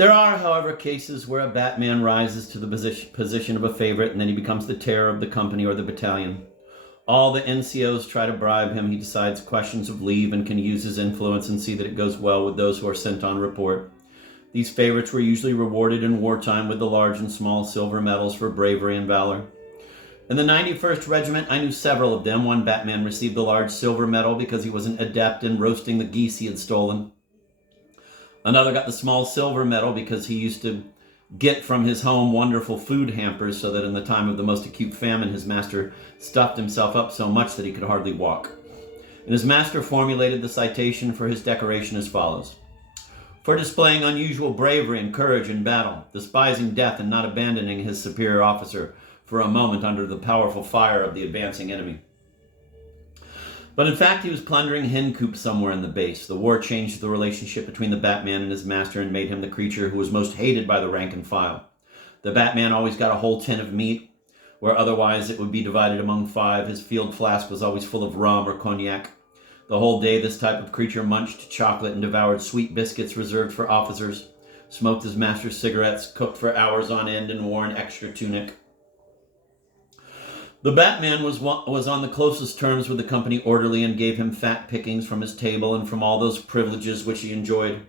There are, however, cases where a Batman rises to the position of a favorite and then he becomes the terror of the company or the battalion. All the NCOs try to bribe him. He decides questions of leave and can use his influence and see that it goes well with those who are sent on report. These favorites were usually rewarded in wartime with the large and small silver medals for bravery and valor. In the 91st Regiment, I knew several of them. One Batman received the large silver medal because he was an adept in roasting the geese he had stolen. Another got the small silver medal because he used to get from his home wonderful food hampers so that in the time of the most acute famine, his master stuffed himself up so much that he could hardly walk. And his master formulated the citation for his decoration as follows: for displaying unusual bravery and courage in battle, despising death and not abandoning his superior officer for a moment under the powerful fire of the advancing enemy. But in fact, he was plundering hen coops somewhere in the base. The war changed the relationship between the Batman and his master and made him the creature who was most hated by the rank and file. The Batman always got a whole tin of meat, where otherwise it would be divided among 5. His field flask was always full of rum or cognac. The whole day, this type of creature munched chocolate and devoured sweet biscuits reserved for officers, smoked his master's cigarettes, cooked for hours on end, and wore an extra tunic. The Batman was on the closest terms with the company orderly and gave him fat pickings from his table and from all those privileges which he enjoyed.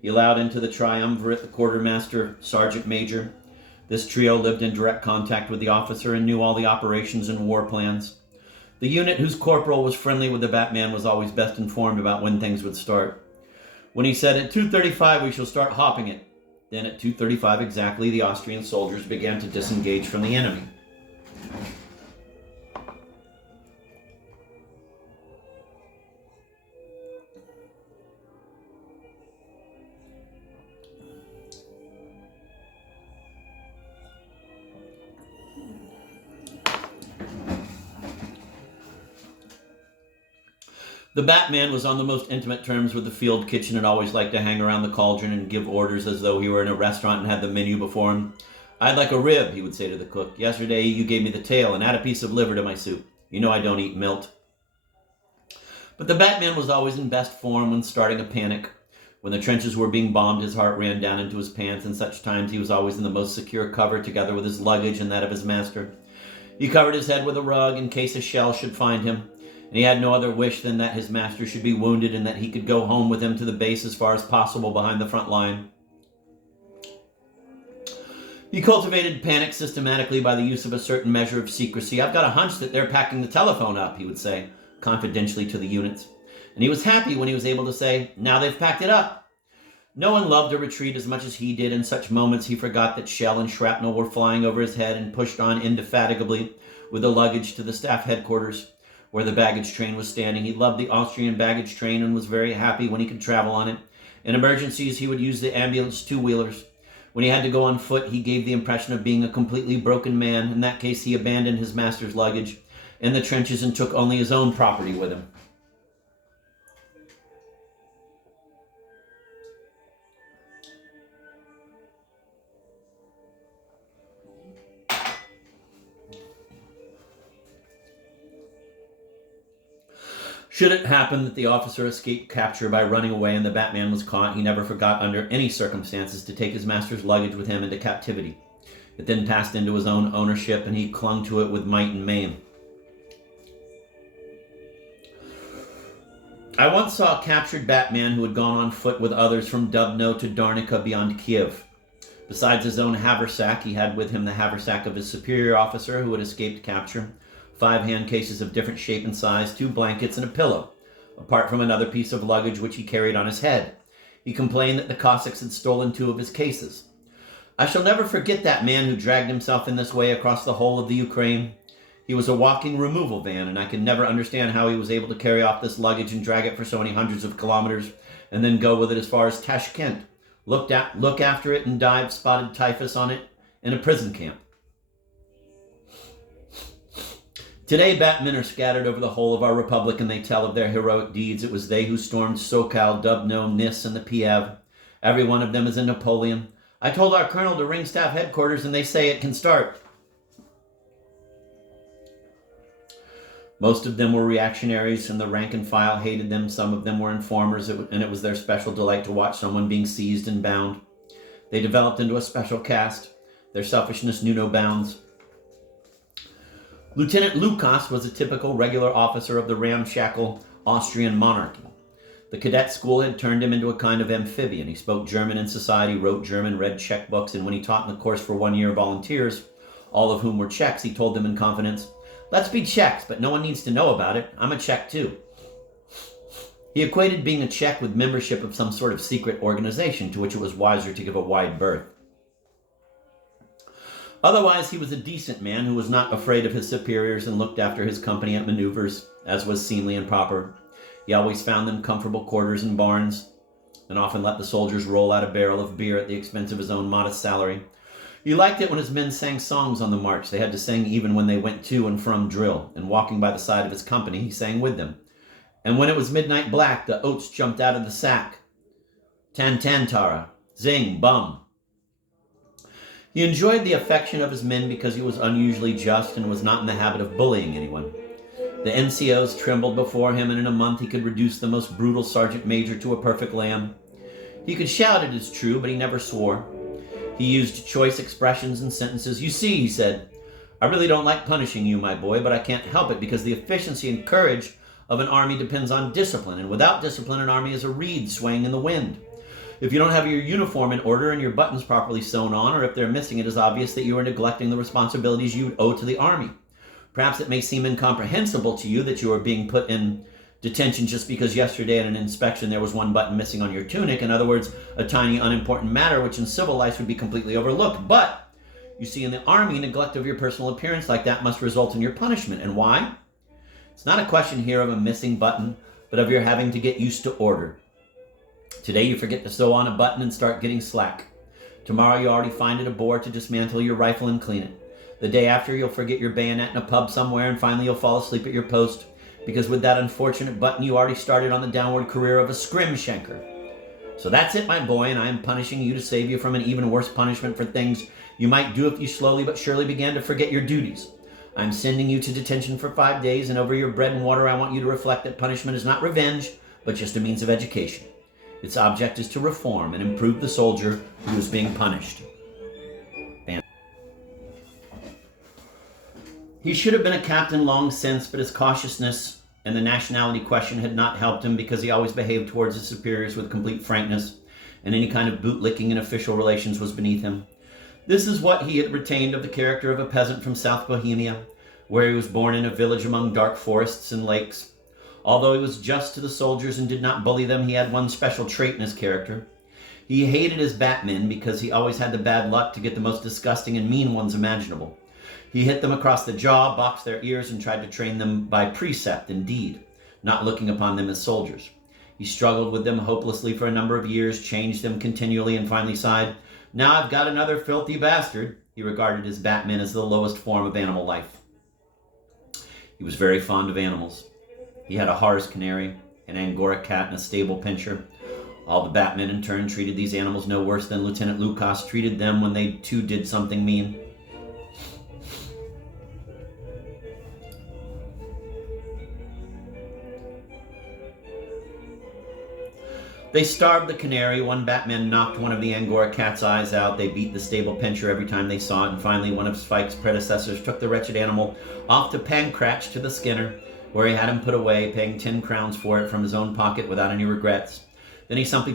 He allowed into the triumvirate the quartermaster, sergeant major. This trio lived in direct contact with the officer and knew all the operations and war plans. The unit whose corporal was friendly with the Batman was always best informed about when things would start. When he said, at 2:35 we shall start hopping it, then at 2:35 exactly the Austrian soldiers began to disengage from the enemy. The Batman was on the most intimate terms with the field kitchen and always liked to hang around the cauldron and give orders as though he were in a restaurant and had the menu before him. I'd like a rib, he would say to the cook. Yesterday you gave me the tail and add a piece of liver to my soup. You know I don't eat milt. But the Batman was always in best form when starting a panic. When the trenches were being bombed, his heart ran down into his pants, and such times he was always in the most secure cover together with his luggage and that of his master. He covered his head with a rug in case a shell should find him. And he had no other wish than that his master should be wounded and that he could go home with him to the base as far as possible behind the front line. He cultivated panic systematically by the use of a certain measure of secrecy. I've got a hunch that they're packing the telephone up, he would say, confidentially to the units. And he was happy when he was able to say, now they've packed it up. No one loved a retreat as much as he did. In such moments he forgot that shell and shrapnel were flying over his head and pushed on indefatigably with the luggage to the staff headquarters, where the baggage train was standing. He loved the Austrian baggage train and was very happy when he could travel on it. In emergencies, he would use the ambulance two-wheelers. When he had to go on foot, he gave the impression of being a completely broken man. In that case, he abandoned his master's luggage in the trenches and took only his own property with him. Should it happen that the officer escaped capture by running away and the Batman was caught, he never forgot under any circumstances to take his master's luggage with him into captivity. It then passed into his own ownership and he clung to it with might and main. I once saw a captured Batman who had gone on foot with others from Dubno to Darnica beyond Kiev. Besides his own haversack, he had with him the haversack of his superior officer who had escaped capture, 5 hand cases of different shape and size, 2 blankets, and a pillow, apart from another piece of luggage which he carried on his head. He complained that the Cossacks had stolen 2 of his cases. I shall never forget that man who dragged himself in this way across the whole of the Ukraine. He was a walking removal van, and I can never understand how he was able to carry off this luggage and drag it for so many hundreds of kilometers, and then go with it as far as Tashkent, look after it, and die of spotted typhus on it in a prison camp. Today, Batmen are scattered over the whole of our republic, and they tell of their heroic deeds. It was they who stormed Sokal, Dubno, Nis, and the Kiev. Every one of them is a Napoleon. I told our colonel to ring staff headquarters, and they say it can start. Most of them were reactionaries, and the rank and file hated them. Some of them were informers, and it was their special delight to watch someone being seized and bound. They developed into a special caste. Their selfishness knew no bounds. Lieutenant Lukas was a typical regular officer of the ramshackle Austrian monarchy. The cadet school had turned him into a kind of amphibian. He spoke German in society, wrote German, read checkbooks, and when he taught in the course for 1 year volunteers, all of whom were Czechs, he told them in confidence, "Let's be Czechs, but no one needs to know about it. I'm a Czech too." He equated being a Czech with membership of some sort of secret organization to which it was wiser to give a wide berth. Otherwise, he was a decent man who was not afraid of his superiors and looked after his company at maneuvers, as was seemly and proper. He always found them comfortable quarters in barns, and often let the soldiers roll out a barrel of beer at the expense of his own modest salary. He liked it when his men sang songs on the march. They had to sing even when they went to and from drill, and walking by the side of his company, he sang with them. And when it was midnight black, the oats jumped out of the sack. Tan tan tara, zing, bum. He enjoyed the affection of his men because he was unusually just and was not in the habit of bullying anyone. The NCOs trembled before him, and in a month he could reduce the most brutal sergeant major to a perfect lamb. He could shout, it is true, but he never swore. He used choice expressions and sentences. "You see," he said, "I really don't like punishing you, my boy, but I can't help it because the efficiency and courage of an army depends on discipline, and without discipline an army is a reed swaying in the wind. If you don't have your uniform in order and your buttons properly sewn on, or if they're missing, it is obvious that you are neglecting the responsibilities you owe to the army. Perhaps it may seem incomprehensible to you that you are being put in detention just because yesterday at an inspection there was one button missing on your tunic. In other words, a tiny unimportant matter which in civil life would be completely overlooked. But, you see, in the army, neglect of your personal appearance like that must result in your punishment. And why? It's not a question here of a missing button, but of your having to get used to order. Today you forget to sew on a button and start getting slack. Tomorrow you already find it a bore to dismantle your rifle and clean it. The day after you'll forget your bayonet in a pub somewhere, and finally you'll fall asleep at your post, because with that unfortunate button you already started on the downward career of a scrimshanker. So that's it, my boy, and I am punishing you to save you from an even worse punishment for things you might do if you slowly but surely began to forget your duties. I'm sending you to detention for 5 days, and over your bread and water I want you to reflect that punishment is not revenge, but just a means of education. Its object is to reform and improve the soldier who is being punished." He should have been a captain long since, but his cautiousness and the nationality question had not helped him because he always behaved towards his superiors with complete frankness, and any kind of bootlicking in official relations was beneath him. This is what he had retained of the character of a peasant from South Bohemia, where he was born in a village among dark forests and lakes. Although he was just to the soldiers and did not bully them, he had one special trait in his character. He hated his batmen because he always had the bad luck to get the most disgusting and mean ones imaginable. He hit them across the jaw, boxed their ears, and tried to train them by precept and deed, not looking upon them as soldiers. He struggled with them hopelessly for a number of years, changed them continually, and finally sighed, "Now I've got another filthy bastard." He regarded his batmen as the lowest form of animal life. He was very fond of animals. He had a Harz canary, an Angora cat, and a stable pinscher. All the batmen in turn treated these animals no worse than Lieutenant Lukas treated them when they too did something mean. They starved the canary. One batman knocked one of the Angora cat's eyes out. They beat the stable pinscher every time they saw it, and finally one of Sveik's predecessors took the wretched animal off to Pankratz to the Skinner, where he had him put away, paying 10 crowns for it from his own pocket without any regrets. Then he simply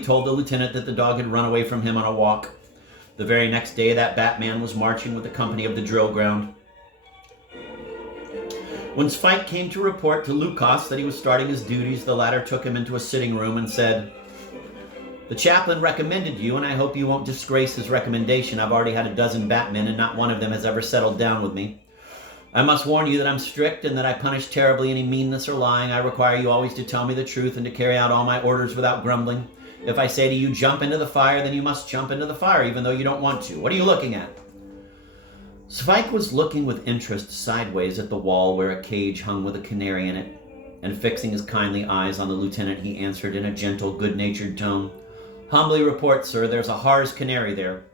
told the lieutenant that the dog had run away from him on a walk. The very next day, that batman was marching with the company of the drill ground. When Sweik came to report to Lukas that he was starting his duties, the latter took him into a sitting room and said, "The chaplain recommended you, and I hope you won't disgrace his recommendation. I've already had a dozen batmen, and not one of them has ever settled down with me. I must warn you that I'm strict and that I punish terribly any meanness or lying. I require you always to tell me the truth and to carry out all my orders without grumbling. If I say to you, jump into the fire, then you must jump into the fire, even though you don't want to. What are you looking at?" Sweik was looking with interest sideways at the wall where a cage hung with a canary in it, and fixing his kindly eyes on the lieutenant, he answered in a gentle, good-natured tone, "Humbly report, sir, there's a Harz canary there."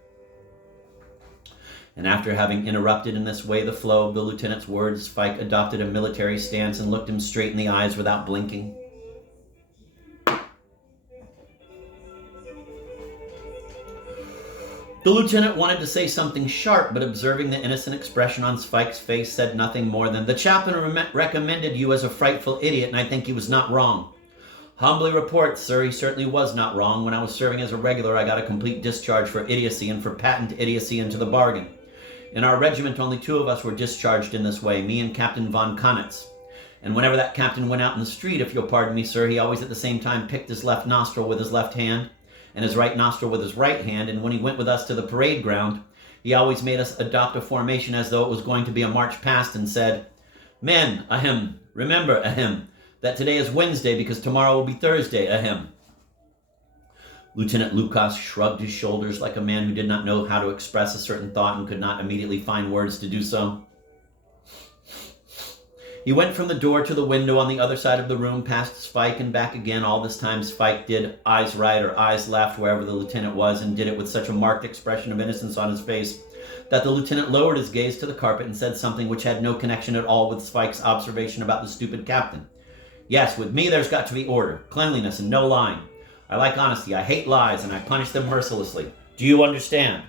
And after having interrupted in this way the flow of the lieutenant's words, Sweik adopted a military stance and looked him straight in the eyes without blinking. The lieutenant wanted to say something sharp, but observing the innocent expression on Sweik's face, said nothing more than, "The chaplain recommended you as a frightful idiot, and I think he was not wrong." "Humbly report, sir, he certainly was not wrong. When I was serving as a regular, I got a complete discharge for idiocy, and for patent idiocy into the bargain. In our regiment, only 2 of us were discharged in this way, me and Captain von Konitz. And whenever that captain went out in the street, if you'll pardon me, sir, he always at the same time picked his left nostril with his left hand, and his right nostril with his right hand, and when he went with us to the parade ground, he always made us adopt a formation as though it was going to be a march past, and said, 'Men, ahem, remember, ahem, that today is Wednesday because tomorrow will be Thursday, ahem.'" Lieutenant Lucas shrugged his shoulders like a man who did not know how to express a certain thought and could not immediately find words to do so. He went from the door to the window on the other side of the room, past Sweik and back again. All this time Sweik did eyes right or eyes left wherever the lieutenant was, and did it with such a marked expression of innocence on his face that the lieutenant lowered his gaze to the carpet and said something which had no connection at all with Sweik's observation about the stupid captain. "Yes, with me there's got to be order, cleanliness, and no lying. I like honesty, I hate lies, and I punish them mercilessly. Do you understand?"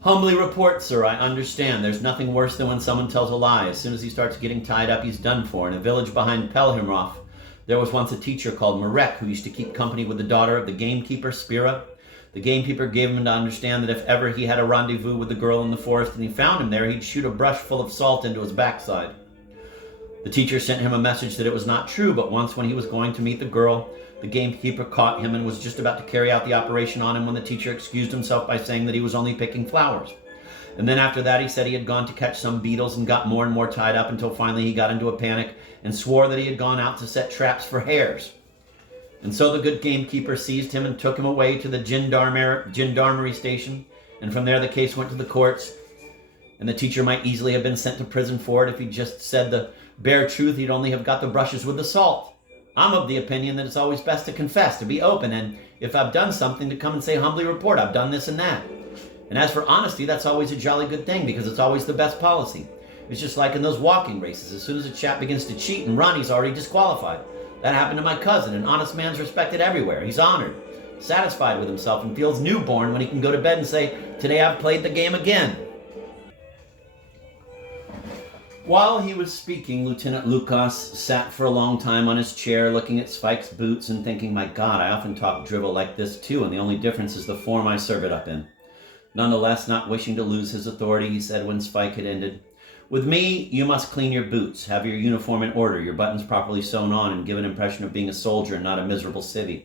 "Humbly report, sir, I understand. There's nothing worse than when someone tells a lie. As soon as he starts getting tied up, he's done for. In a village behind Pelhimroth, there was once a teacher called Marek who used to keep company with the daughter of the gamekeeper, Spira. The gamekeeper gave him to understand that if ever he had a rendezvous with the girl in the forest and he found him there, he'd shoot a brush full of salt into his backside. The teacher sent him a message that it was not true, but once when he was going to meet the girl, the gamekeeper caught him and was just about to carry out the operation on him when the teacher excused himself by saying that he was only picking flowers. And then after that he said he had gone to catch some beetles and got more and more tied up until finally he got into a panic and swore that he had gone out to set traps for hares. And so the good gamekeeper seized him and took him away to the gendarmerie station, and from there the case went to the courts, and the teacher might easily have been sent to prison for it if he'd just said the bare truth. He'd only have got the brushes with the salt. I'm of the opinion that it's always best to confess, to be open, and if I've done something, to come and say, humbly report, I've done this and that. And as for honesty, that's always a jolly good thing, because it's always the best policy. It's just like in those walking races. As soon as a chap begins to cheat and run, he's already disqualified. That happened to my cousin. An honest man's respected everywhere. He's honored, satisfied with himself, and feels newborn when he can go to bed and say, today I've played the game again. While he was speaking, Lieutenant Lucas sat for a long time on his chair, looking at Sweik's boots and thinking, my God, I often talk drivel like this too, and the only difference is the form I serve it up in. Nonetheless, not wishing to lose his authority, he said when Sweik had ended, with me, you must clean your boots, have your uniform in order, your buttons properly sewn on, and give an impression of being a soldier and not a miserable civvy.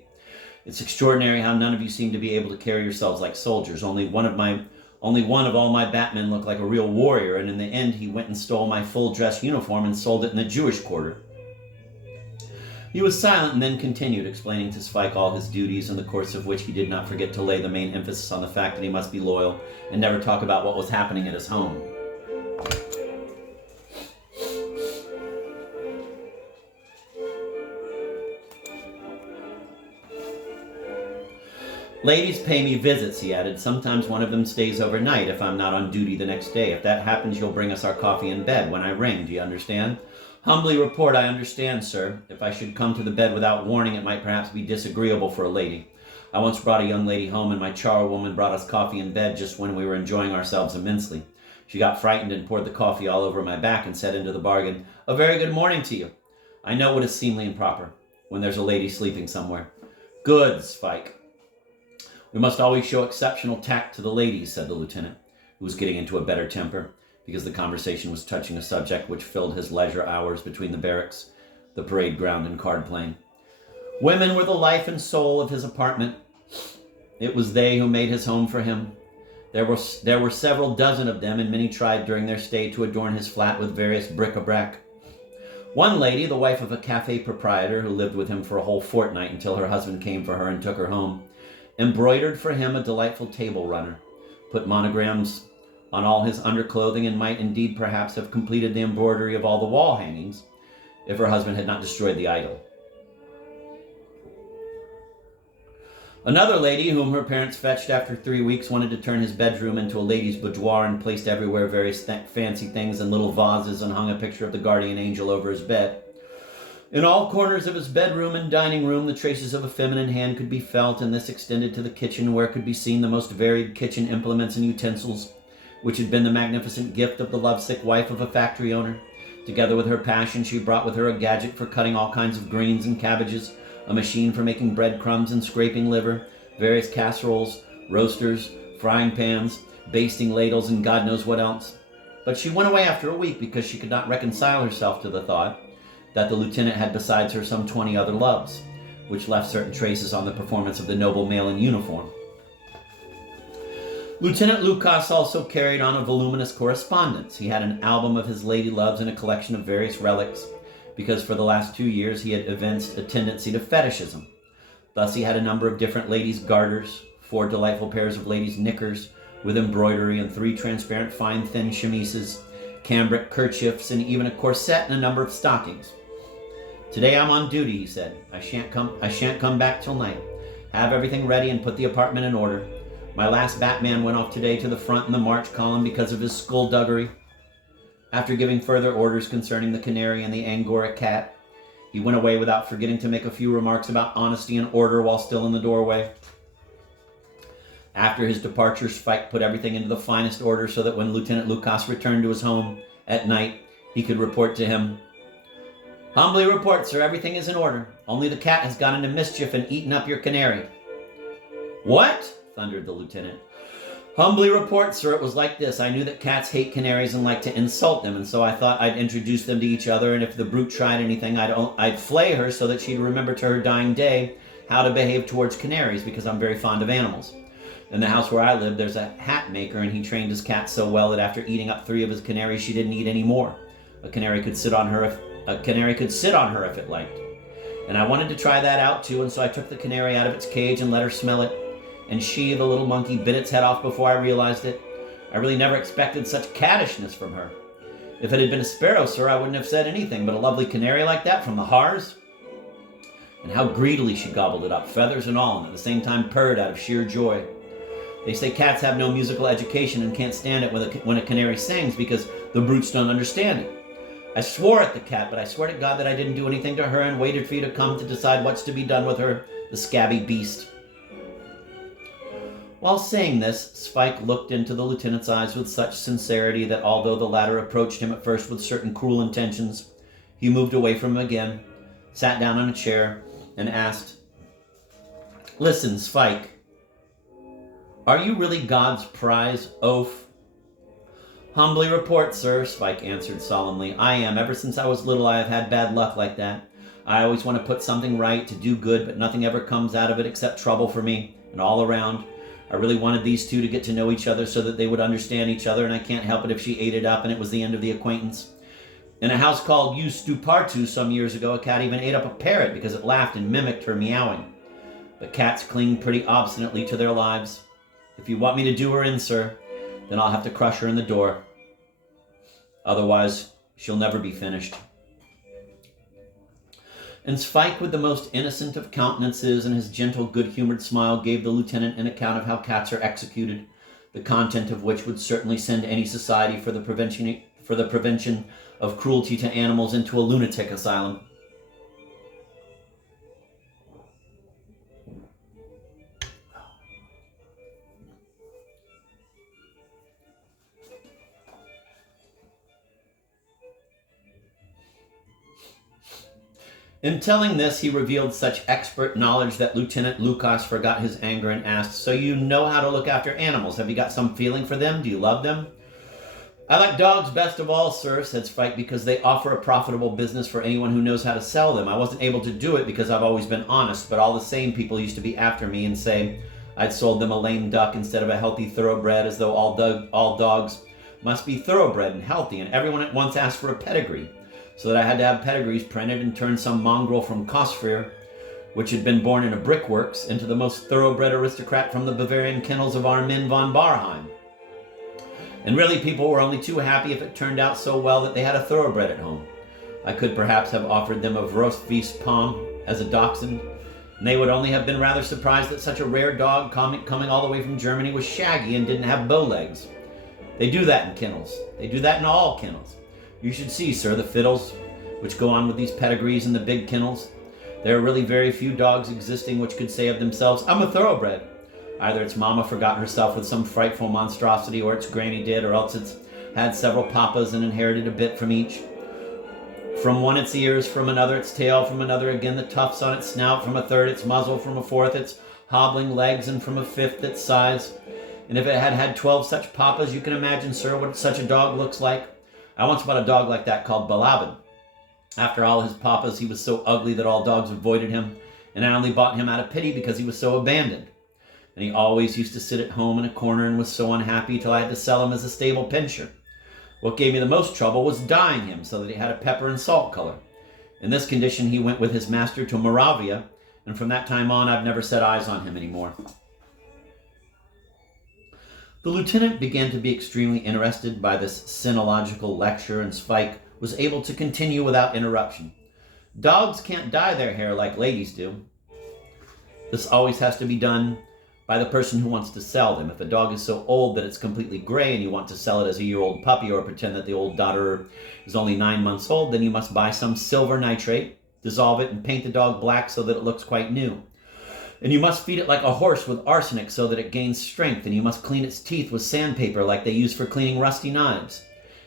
It's extraordinary how none of you seem to be able to carry yourselves like soldiers. Only one of all my batmen looked like a real warrior, and in the end he went and stole my full-dress uniform and sold it in the Jewish quarter. He was silent and then continued, explaining to Sweik all his duties, in the course of which he did not forget to lay the main emphasis on the fact that he must be loyal and never talk about what was happening at his home. Ladies pay me visits, he added. Sometimes one of them stays overnight if I'm not on duty the next day. If that happens, you'll bring us our coffee in bed when I ring. Do you understand? Humbly report, I understand, sir. If I should come to the bed without warning, it might perhaps be disagreeable for a lady. I once brought a young lady home, and my charwoman brought us coffee in bed just when we were enjoying ourselves immensely. She got frightened and poured the coffee all over my back and said into the bargain, a very good morning to you. I know what is seemly and proper when there's a lady sleeping somewhere. Good, Sweik. We must always show exceptional tact to the ladies, said the lieutenant, who was getting into a better temper, because the conversation was touching a subject which filled his leisure hours between the barracks, the parade ground, and card playing. Women were the life and soul of his apartment. It was they who made his home for him. There were several dozen of them, and many tried during their stay to adorn his flat with various bric-a-brac. One lady, the wife of a cafe proprietor who lived with him for a whole fortnight until her husband came for her and took her home, embroidered for him a delightful table runner, put monograms on all his underclothing, and might indeed perhaps have completed the embroidery of all the wall hangings if her husband had not destroyed the idol. Another lady, whom her parents fetched after 3 weeks, wanted to turn his bedroom into a lady's boudoir and placed everywhere various fancy things in little vases and hung a picture of the guardian angel over his bed. In all corners of his bedroom and dining room, the traces of a feminine hand could be felt, and this extended to the kitchen, where could be seen the most varied kitchen implements and utensils, which had been the magnificent gift of the lovesick wife of a factory owner. Together with her passion, she brought with her a gadget for cutting all kinds of greens and cabbages, a machine for making breadcrumbs and scraping liver, various casseroles, roasters, frying pans, basting ladles, and God knows what else. But she went away after a week because she could not reconcile herself to the thought that the lieutenant had besides her some 20 other loves, which left certain traces on the performance of the noble male in uniform. Lieutenant Lucas also carried on a voluminous correspondence. He had an album of his lady loves and a collection of various relics, because for the last 2 years he had evinced a tendency to fetishism. Thus he had a number of different ladies' garters, 4 delightful pairs of ladies' knickers with embroidery, and 3 transparent fine thin chemises, cambric kerchiefs, and even a corset and a number of stockings. "Today I'm on duty," he said. I shan't come back till night. Have everything ready and put the apartment in order. My last Batman went off today to the front in the march column because of his skullduggery." After giving further orders concerning the canary and the Angora cat, he went away without forgetting to make a few remarks about honesty and order while still in the doorway. After his departure, Sweik put everything into the finest order so that when Lieutenant Lucas returned to his home at night, he could report to him, "Humbly report, sir, everything is in order. Only the cat has got into mischief and eaten up your canary." "What?" thundered the lieutenant. "Humbly report, sir, it was like this. I knew that cats hate canaries and like to insult them, and so I thought I'd introduce them to each other, and if the brute tried anything, I'd flay her so that she'd remember to her dying day how to behave towards canaries, because I'm very fond of animals. In the house where I live, there's a hat maker, and he trained his cat so well that after eating up 3 of his canaries, she didn't eat any more. A canary could sit on her if it liked. And I wanted to try that out too, and so I took the canary out of its cage and let her smell it. And she, the little monkey, bit its head off before I realized it. I really never expected such cattishness from her. If it had been a sparrow, sir, I wouldn't have said anything, but a lovely canary like that from the Hars? And how greedily she gobbled it up, feathers and all, and at the same time purred out of sheer joy. They say cats have no musical education and can't stand it when a canary sings because the brutes don't understand it. I swore at the cat, but I swear to God that I didn't do anything to her and waited for you to come to decide what's to be done with her, the scabby beast." While saying this, Sweik looked into the lieutenant's eyes with such sincerity that although the latter approached him at first with certain cruel intentions, he moved away from him again, sat down on a chair, and asked, "Listen, Sweik, are you really God's prize oaf?" "Humbly report, sir," Sweik answered solemnly. "I am. Ever since I was little, I have had bad luck like that. I always want to put something right, to do good, but nothing ever comes out of it except trouble for me, and all around. I really wanted these 2 to get to know each other so that they would understand each other, and I can't help it if she ate it up and it was the end of the acquaintance. In a house called Eustupartu some years ago, a cat even ate up a parrot because it laughed and mimicked her meowing. But cats cling pretty obstinately to their lives. If you want me to do her in, sir, then I'll have to crush her in the door. Otherwise, she'll never be finished." And Sweik, with the most innocent of countenances and his gentle, good-humored smile, gave the lieutenant an account of how cats are executed, the content of which would certainly send any society for the prevention of cruelty to animals into a lunatic asylum. In telling this, he revealed such expert knowledge that Lieutenant Lucas forgot his anger and asked, "So you know how to look after animals? Have you got some feeling for them? Do you love them?" "I like dogs best of all, sir," said Sweik, "because they offer a profitable business for anyone who knows how to sell them. I wasn't able to do it because I've always been honest, but all the same people used to be after me and say I'd sold them a lame duck instead of a healthy thoroughbred, as though all dogs must be thoroughbred and healthy, and everyone at once asked for a pedigree, so that I had to have pedigrees printed and turn some mongrel from Kosfir, which had been born in a brickworks, into the most thoroughbred aristocrat from the Bavarian kennels of Armin von Barheim. And really, people were only too happy if it turned out so well that they had a thoroughbred at home. I could perhaps have offered them a Vrostvis Pom as a dachshund, and they would only have been rather surprised that such a rare dog coming all the way from Germany was shaggy and didn't have bow legs. They do that in kennels. They do that in all kennels. You should see, sir, the fiddles which go on with these pedigrees in the big kennels. There are really very few dogs existing which could say of themselves, I'm a thoroughbred. Either its mama forgot herself with some frightful monstrosity, or its granny did, or else it's had several papas and inherited a bit from each. From one its ears, from another its tail, from another again the tufts on its snout, from a third its muzzle, from a fourth its hobbling legs, and from a fifth its size. And if it had had 12 such papas, you can imagine, sir, what such a dog looks like. I once bought a dog like that called Balabin. After all his papas, he was so ugly that all dogs avoided him, and I only bought him out of pity because he was so abandoned. And he always used to sit at home in a corner and was so unhappy till I had to sell him as a stable pincher. What gave me the most trouble was dyeing him so that he had a pepper and salt color. In this condition, he went with his master to Moravia, and from that time on, I've never set eyes on him anymore. The lieutenant began to be extremely interested by this sinological lecture, and Sweik was able to continue without interruption. Dogs can't dye their hair like ladies do. This always has to be done by the person who wants to sell them. If a dog is so old that it's completely gray and you want to sell it as a year-old puppy, or pretend that the old daughter is only 9 months old, then you must buy some silver nitrate, dissolve it, and paint the dog black so that it looks quite new. And you must feed it like a horse with arsenic so that it gains strength, and you must clean its teeth with sandpaper like they use for cleaning rusty knives.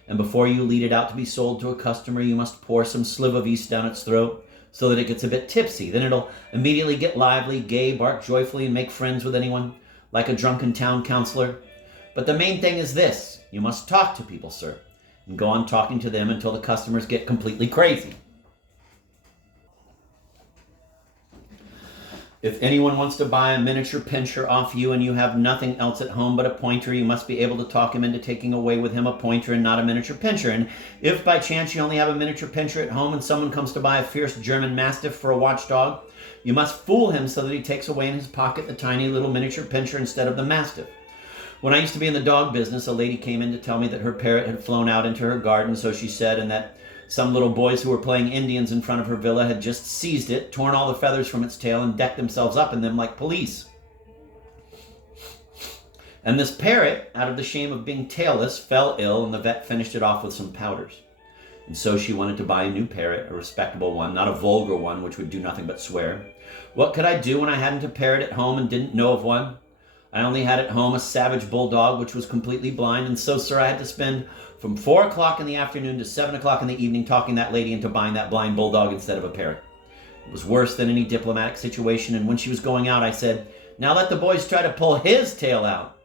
And before you lead it out to be sold to a customer, you must pour some slivovice down its throat so that it gets a bit tipsy. Then it'll immediately get lively, gay, bark joyfully, and make friends with anyone, like a drunken town councilor. But the main thing is this: you must talk to people, sir, and go on talking to them until the customers get completely crazy. If anyone wants to buy a miniature pinscher off you and you have nothing else at home but a pointer, you must be able to talk him into taking away with him a pointer and not a miniature pinscher. And if by chance you only have a miniature pinscher at home and someone comes to buy a fierce German Mastiff for a watchdog, you must fool him so that he takes away in his pocket the tiny little miniature pinscher instead of the Mastiff. When I used to be in the dog business, a lady came in to tell me that her parrot had flown out into her garden, so she said, and that some little boys who were playing Indians in front of her villa had just seized it, torn all the feathers from its tail, and decked themselves up in them like police. And this parrot, out of the shame of being tailless, fell ill, and the vet finished it off with some powders. And so she wanted to buy a new parrot, a respectable one, not a vulgar one which would do nothing but swear. What could I do when I hadn't a parrot at home and didn't know of one? I only had at home a savage bulldog which was completely blind, and so, sir, I had to spend from 4 o'clock in the afternoon to 7 o'clock in the evening talking that lady into buying that blind bulldog instead of a parrot. It was worse than any diplomatic situation, and when she was going out, I said, "Now let the boys try to pull his tail out."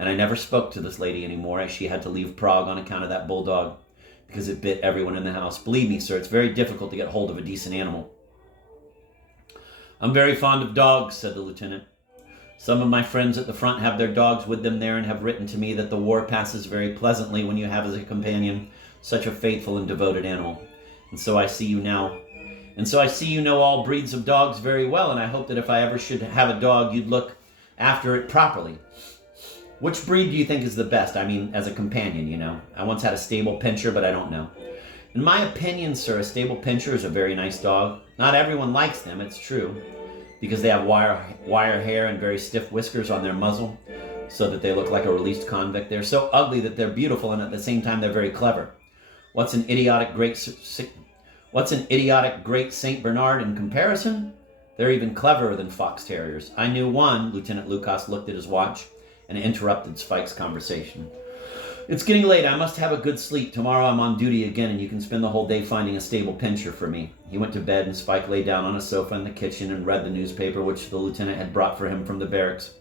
And I never spoke to this lady anymore, as she had to leave Prague on account of that bulldog, because it bit everyone in the house. Believe me, sir, it's very difficult to get hold of a decent animal. "I'm very fond of dogs," said the lieutenant. "Some of my friends at the front have their dogs with them there and have written to me that the war passes very pleasantly when you have as a companion such a faithful and devoted animal. And so I see you now. And so I see you know all breeds of dogs very well, and I hope that if I ever should have a dog, you'd look after it properly. Which breed do you think is the best? I mean, as a companion, you know. I once had a stable pinscher, but I don't know. In my opinion, sir, a stable pinscher is a very nice dog. Not everyone likes them, it's true, because they have wire hair and very stiff whiskers on their muzzle, so that they look like a released convict. They're so ugly that they're beautiful, and at the same time they're very clever. What's an idiotic great Saint Bernard in comparison? They're even cleverer than fox terriers. I knew one." Lieutenant Lucas looked at his watch and interrupted Sweik's conversation. "It's getting late. I must have a good sleep. Tomorrow I'm on duty again, and you can spend the whole day finding a stable pinscher for me." He went to bed, and Sweik lay down on a sofa in the kitchen and read the newspaper which the lieutenant had brought for him from the barracks.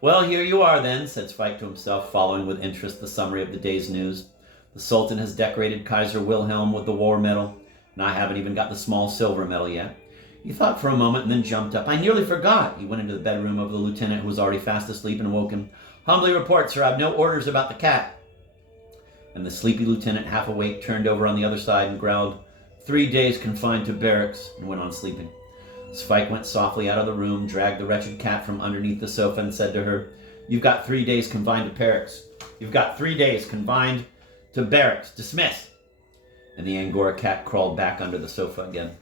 "Well, here you are then," said Sweik to himself, following with interest the summary of the day's news. "The Sultan has decorated Kaiser Wilhelm with the war medal, and I haven't even got the small silver medal yet." He thought for a moment and then jumped up. "I nearly forgot." He went into the bedroom of the lieutenant, who was already fast asleep, and awoke him. "Humbly report, sir, I've no orders about the cat." And the sleepy lieutenant, half awake, turned over on the other side and growled, 3 days confined to barracks," and went on sleeping. Sweik went softly out of the room, dragged the wretched cat from underneath the sofa, and said to her, "You've got 3 days confined to barracks. You've got 3 days confined to barracks. Dismissed." And the Angora cat crawled back under the sofa again.